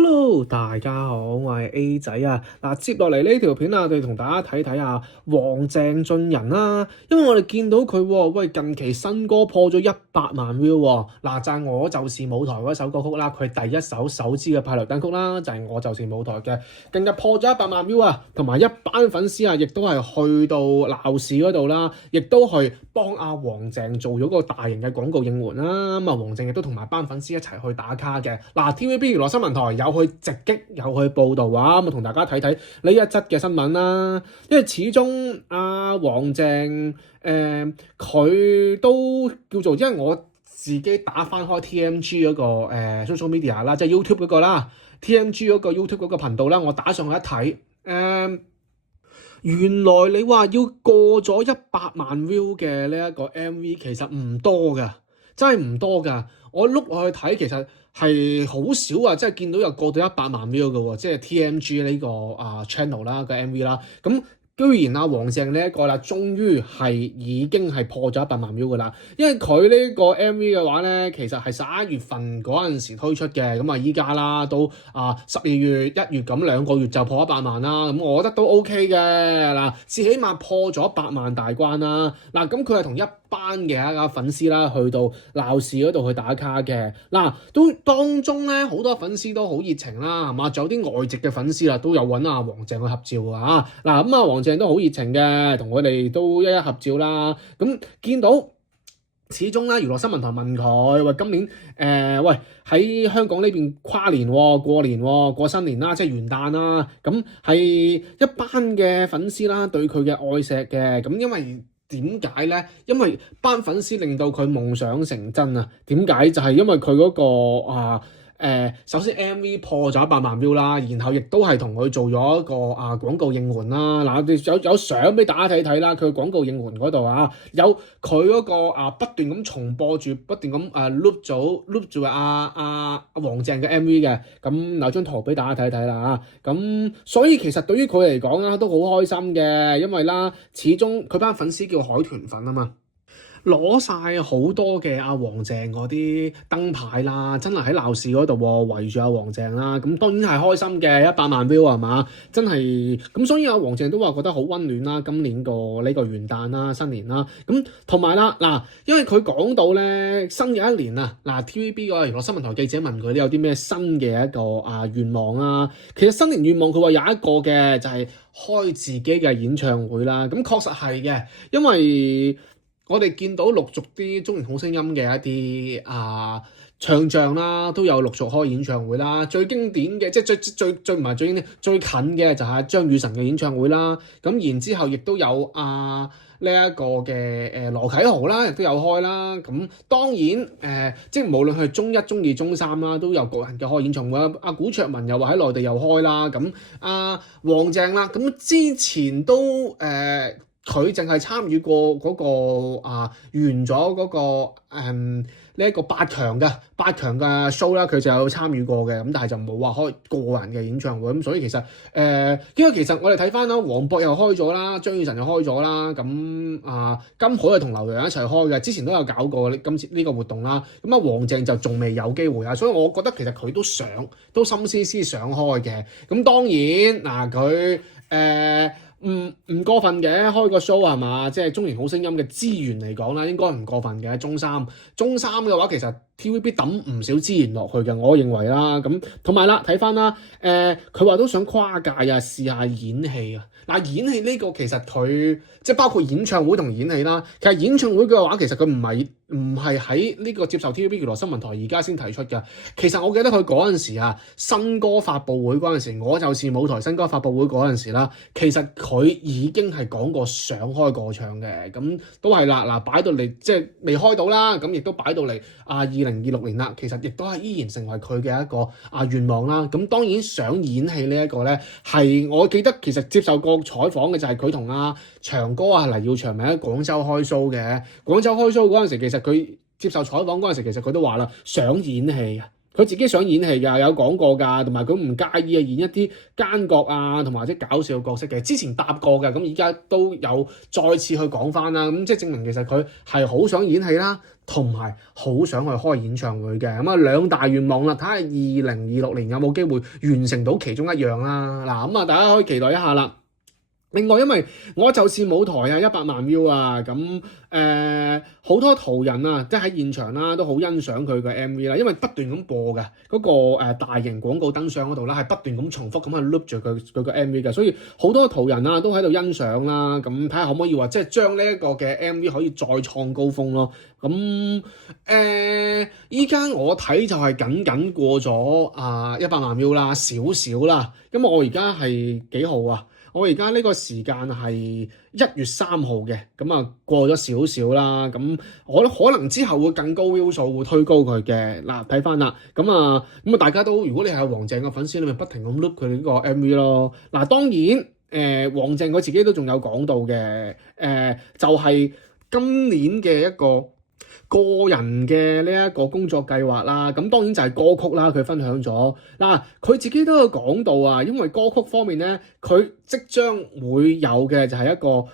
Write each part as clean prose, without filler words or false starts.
Hello，大家好，我係 A 仔啊。嗱，接落嚟呢條片啊，我哋同大家睇睇下黃鄭俊仁啦。因為我哋見到佢，喂，近期新歌破咗100萬 view 喎。嗱，就係我就是舞台嗰首歌曲啦，佢第一首支嘅派台單曲啦，就係我就是舞台嘅，近日破咗100萬 view 啊，同埋一班粉絲啊，亦都係去到鬧市嗰度啦，亦都去幫阿黃鄭做咗個大型嘅廣告應援啦。咁啊，黃鄭亦都同埋班粉絲一齊去打卡嘅。嗱，TVB 娛樂新聞台有去直擊，有去報導啊，咁同大家睇睇呢一則嘅新聞啦。因為始終阿黃鄭佢都叫做，因為我自己打翻開 TMG 嗰個social media 啦，即係 YouTube 嗰個啦，TMG 嗰個 YouTube 嗰個頻道啦，我打上去一睇，原來你話要過咗100萬 view 嘅呢一個 MV 其實唔多㗎，真係唔多㗎。我碌落去睇其實係好少啊，即係見到有過到100萬 view 嘅喎，即係 TMG 呢個channel 啦，個 MV 啦，咁居然黃鄭呢一個啦，終於係已經係破咗100萬 view 嘅啦。因為佢呢個 MV 嘅話咧，其實係11月份嗰陣時推出嘅，咁啊依家啦都12月1月咁2個月就破100萬啦，咁我覺得都 OK 嘅嗱，至起碼破咗100萬大關啦。嗱，咁佢係同一班嘅粉絲啦，去到鬧市嗰度去打卡嘅。嗱，都當中咧好多粉絲都好熱情啦，係嘛？仲有啲外籍嘅粉絲啦，都有揾阿黃鄭去合照啊。嗱，咁啊黃鄭都好熱情嘅，同佢哋都一合照啦。咁見到始終咧，娛樂新聞台問佢喂，今年喂喺香港呢邊跨年過年過新年啦，即係元旦啦，咁係一班嘅粉絲啦，對佢嘅愛錫嘅。咁因為點解咧？因為班粉絲令到佢夢想成真啊！點解？就係因為佢嗰個首先 MV 破咗100萬 view 啦，然後亦都係同佢做咗一個廣告應援啦。嗱，我哋有相俾大家睇睇啦。佢廣告應援嗰度有佢嗰個不斷咁重播住，不斷咁loop 住阿黃鄭嘅 MV 嘅。咁有張圖俾大家睇睇啦。咁所以其實對於佢嚟講啦，都好開心嘅，因為啦，始終佢班粉絲叫海豚粉啊嘛。攞晒好多嘅阿黃鄭嗰啲燈牌啦，真係喺鬧市嗰度圍住阿黃鄭啦，咁當然係開心嘅100萬 view 係嘛，真係咁，所以阿黃鄭都話覺得好溫暖啦，今年個呢個元旦啦、新年啦，咁同埋啦嗱，因為佢講到咧新嘅一年啊，嗱 TVB 個娛樂新聞台記者問佢你有啲咩新嘅一個願望啊，其實新年願望佢話有一個嘅就係開自己嘅演唱會啦，咁確實係嘅，因為我哋見到陸續啲中年好聲音嘅一啲唱將啦，都有陸續開演唱會啦。最經典嘅即係最唔係最經典，最近嘅就係張雨晨嘅演唱會啦。咁然之後亦都有呢一個嘅羅啟豪啦，亦都有開啦。咁當然即係無論係中一、中二、中三啦，都有個人嘅開演唱會啦。古卓文又話喺內地又開啦。咁黃鄭啦，咁之前都佢淨係參與過嗰個完咗嗰個呢一個八強嘅show啦，佢就有參與過嘅，咁但係就冇話開個人嘅演唱會，咁所以其實因為其實我哋睇翻啦，黃渤又開咗啦，張雨晨又開咗啦，咁金海係同劉洋一齊開嘅，之前都有搞過今次呢個活動啦，咁黃鄭就仲未有機會啊，所以我覺得其實佢都心思思想開嘅，咁當然佢唔過分嘅，開個 show 係嘛，即係中年好聲音嘅資源嚟講啦，應該唔過分嘅。中三嘅話，其實 TVB 抌唔少資源落去嘅，我認為啦。咁同埋啦，睇翻啦，佢話都想跨界試下演戲啊。嗱，演戲呢個其實佢即係包括演唱會同演戲啦。其實演唱會嘅話，其實佢唔係喺呢個接受 TVB 娛樂新聞台而家先提出嘅。其實我記得佢嗰陣時新歌發佈會嗰陣時，我就是舞台新歌發佈會嗰陣時啦，其實佢已經係講過想開個唱嘅，咁都係啦。嗱，擺到嚟即係未開到啦，咁亦都擺到嚟2026年啦。其實亦都係依然成為佢嘅一個願望啦。咁當然想演戲呢一個咧，係我記得其實接受過採訪嘅就係佢同長哥黎耀祥咪喺廣州開 show 嘅。廣州開 show 嗰陣時，其實佢接受採訪嗰陣時，其實佢都話啦，想演戲啊。佢自己想演戲㗎，有講過㗎，同埋佢唔介意啊演一啲奸角啊，同埋啲搞笑角色嘅。之前答過㗎，咁而家都有再次去講翻啦。咁即係證明其實佢係好想演戲啦，同埋好想去開演唱會嘅。咁啊兩大願望啦，睇下2026年有冇機會完成到其中一樣啦。嗱咁啊，大家可以期待一下啦。另外，因為我就是舞台啊，100萬 view 啊，咁好多途人啊，即係喺現場啦，都好欣賞佢嘅 MV 啦，因為不斷咁播嘅嗰個大型廣告燈箱嗰度啦，係不斷咁重複咁去 loop 住佢個 MV 嘅，所以好多途人啊都喺度欣賞啦，咁睇下可唔可以話即係將呢一個嘅 MV 可以再創高峰咯。咁依家我睇就係僅過咗100萬 view 啦，少少啦。咁我而家係幾號啊？我而家呢個時間係1月3號嘅，咁啊過咗少少啦，咁我可能之後會更高 view 數，會推高佢嘅。嗱，睇翻啦，咁啊大家都如果你係黃鄭嘅粉絲，你咪不停咁 look 佢呢個 MV 咯。嗱，當然黃鄭佢自己都仲有講到嘅，就係今年嘅一個人嘅呢一個工作計劃啦，咁當然就係歌曲啦，佢分享咗嗱，佢自己都有講到啊，因為歌曲方面咧，佢即將會有嘅就係一個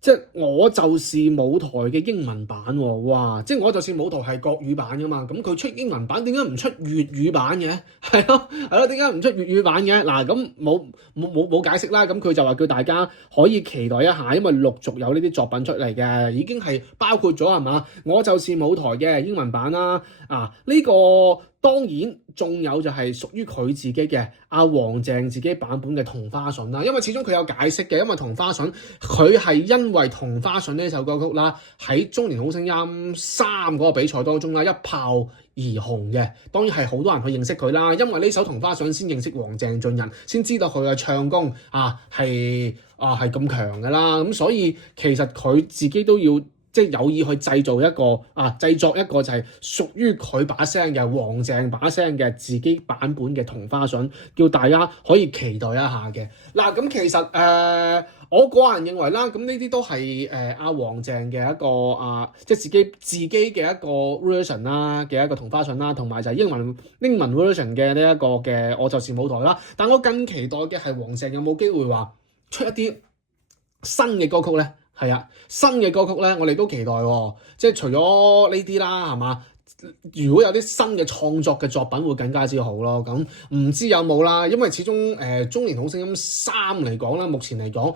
即係我就是舞台嘅英文版喎，哇！即係我就是舞台係國語版噶嘛，咁佢出英文版點解唔出粵語版嘅？係咯，點解唔出粵語版嘅？嗱，咁冇解釋啦，咁佢就話叫大家可以期待一下，因為陸續有呢啲作品出嚟嘅，已經係包括咗係嘛？我就是舞台嘅英文版啦，呢個當然仲有就係屬於佢自己嘅黃鄭自己版本嘅《同花順》啦，因為始終佢有解釋嘅，因為《同花順》佢係因為《同花順》呢首歌曲啦，喺中年好聲音3嗰個比賽當中啦一炮而紅嘅，當然係好多人去認識佢啦，因為呢首《同花順》先認識黃鄭俊仁，先知道佢嘅唱功係咁強㗎啦，咁所以其實佢自己都要即係有意去製作一個就係屬於佢把聲嘅黃鄭把聲嘅自己版本嘅《同花順》，叫大家可以期待一下嘅。嗱，咁其實我個人認為啦，咁呢啲都係黃鄭嘅一個即係自己嘅一個 version 啦嘅一個《同花順》啦，同埋就係英文 version 嘅呢一個嘅我就是舞台啦。但我更期待嘅係黃鄭有冇機會話出一啲新嘅歌曲咧？係啊，新嘅歌曲咧，我哋都期待喎。即係除咗呢啲啦，係嘛？如果有啲新嘅創作嘅作品，會更加之好咯。咁唔知有冇啦？因為始終中年好聲音3嚟講啦，目前嚟講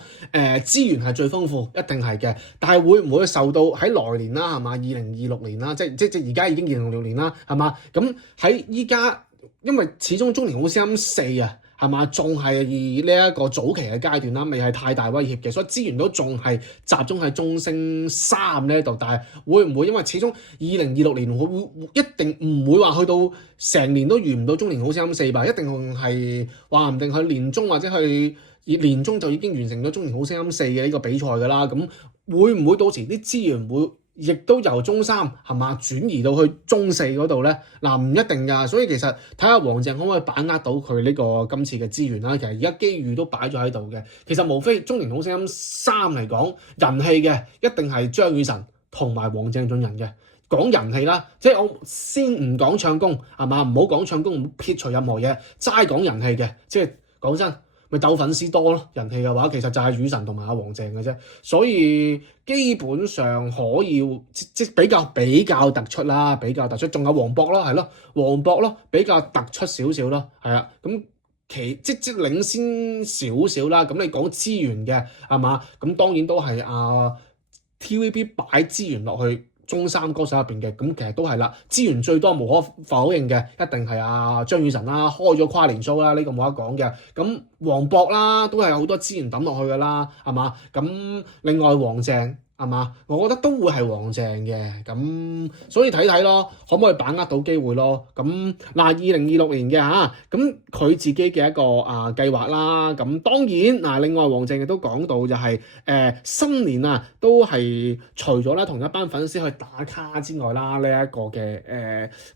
資源係最豐富，一定係嘅。但係會唔會受到喺來年啦，係嘛？2026年啦，即而家已經2026年啦，係嘛？咁喺依家，因為始終中年好聲音4啊。係嘛？仲係呢一個早期嘅階段啦，未係太大威脅嘅，所以資源都仲係集中喺中聲3呢度。但係會唔會因為始終2026年會一定唔會話去到成年都遇唔到中年好聲音4吧？一定係話唔定去年中或者去年中就已經完成咗中年好聲音4嘅呢個比賽㗎啦。咁會唔會到時啲資源會亦都由中3係嘛轉移到去中4嗰度咧？唔一定㗎，所以其實睇下黃鄭可唔可以把握到佢呢個今次嘅資源啦。其實而家機遇都擺咗喺度嘅。其實無非中年好聲音3嚟講，人氣嘅一定係張雨晨同埋黃鄭俊仁嘅。講人氣啦，即係我先唔講唱功係嘛，唔好講唱功，唔撇除任何嘢，齋講人氣嘅，即係講真。咪鬥粉絲多咯，人氣嘅話其實就係雨晨同埋黃鄭嘅啫，所以基本上可以即比較突出啦，比較突出，仲有黃渤咯，係咯，黃渤咯比較突出少少咯，係啊，咁即領先少少啦。咁你講資源嘅係嘛？咁當然都係TVB 擺資源落去中3歌手入邊嘅，咁其實都係啦，資源最多無可否認嘅，一定係張雨晨啦，開咗跨年 show 啦，呢個冇得講嘅。咁黃渤啦，都係好多資源抌落去噶啦，係嘛？咁另外黃鄭係嘛？我覺得都會係黃鄭嘅，咁所以睇睇咯，可唔可以把握到機會咯？咁2026年嘅咁佢自己嘅一個計劃啦。咁當然另外黃鄭亦都講到就係新年都係除咗啦同一班粉絲去打卡之外啦，呢一個嘅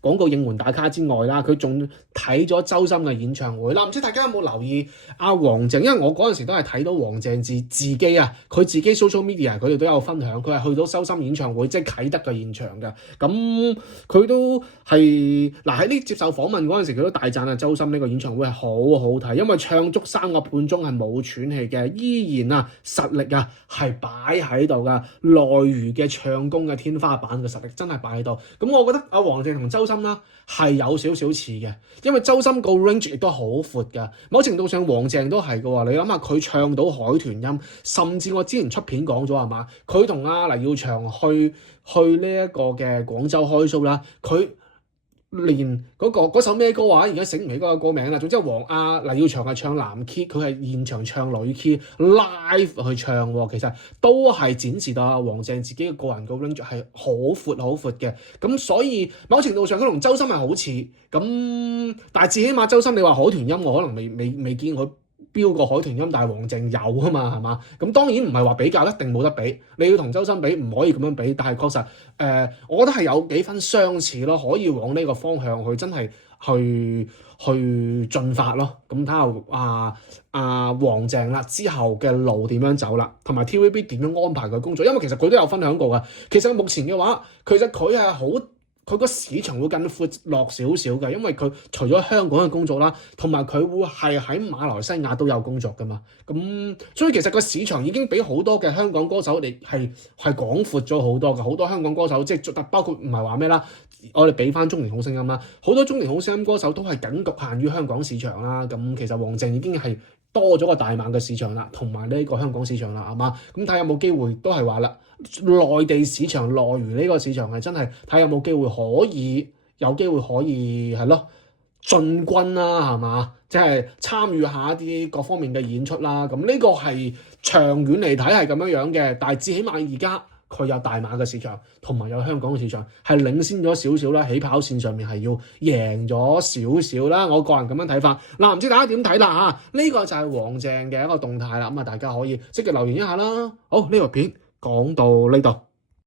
廣告應援打卡之外啦，佢仲睇咗周深嘅演唱會啦。唔知大家有冇留意黃鄭？因為我嗰陣時都係睇到黃鄭自己佢自己 social media 佢哋都有分分享，佢係去到周深演唱會，即係啟德嘅現場嘅。咁佢都係嗱喺呢接受訪問嗰陣時，佢都大讚啊周深呢個演唱會係好好睇，因為唱足3個半鐘係冇喘氣嘅，依然啊實力啊係擺喺度噶，內娛嘅唱功嘅天花板嘅實力真係擺喺度。咁我覺得阿黃靜同周深啦係有少少似嘅，因為周深個 range 亦都好闊㗎，某程度上黃靜都係嘅喎。你諗下佢唱到海豚音，甚至我之前出片講咗係嘛，佢同阿黎耀祥去呢一個嘅廣州開 show 啦，佢連嗰首咩歌話，而家醒唔起嗰個歌名啦。總之黎耀祥係唱男 key， 佢係現場唱女 key live 去唱喎。其實都係展示到阿黃靜自己嘅個人嘅 range 係好闊嘅。咁所以某程度上佢同周深係好似咁，但係至起碼周深你話海豚音，我可能未見佢標過海豚音，但係黃靜有啊嘛，係嘛？咁當然唔係話比較一定冇得比，你要同周深比唔可以咁樣比，但係確實我覺得係有幾分相似咯，可以往呢個方向去真係去進發咯。咁睇下黃靜啦之後嘅路點樣走啦，同埋 TVB 點樣安排佢工作，因為其實佢都有分享過㗎。其實目前嘅話，其實佢係好。佢個市場會更闊落少少嘅，因為佢除咗香港嘅工作啦，同埋佢會係喺馬來西亞都有工作噶嘛。咁所以其實個市場已經比好多嘅香港歌手哋係廣闊咗好多嘅。好多香港歌手即係包括唔係話咩啦，我哋俾翻中年好聲音啦，好多中年好聲音歌手都係僅局限於香港市場啦。咁其實黃靜已經係多咗個大馬嘅市場啦，同埋呢個香港市場啦，係嘛？咁睇下有冇機會都係話啦。內地市場內娛呢個市場係真係睇下有冇機會有機會可以係咯進軍啦，係嘛？即係參與下一啲各方面嘅演出啦。咁呢個係長遠嚟睇係咁樣嘅，但係至起碼而家佢有大馬嘅市場，同埋有香港嘅市場係領先咗少少啦。起跑線上面係要贏咗少少啦。我個人咁樣睇法。嗱，唔知大家點睇啦嚇？呢個就係黃靜嘅一個動態啦。咁啊，大家可以積極留言一下啦。好，呢條片講到呢度。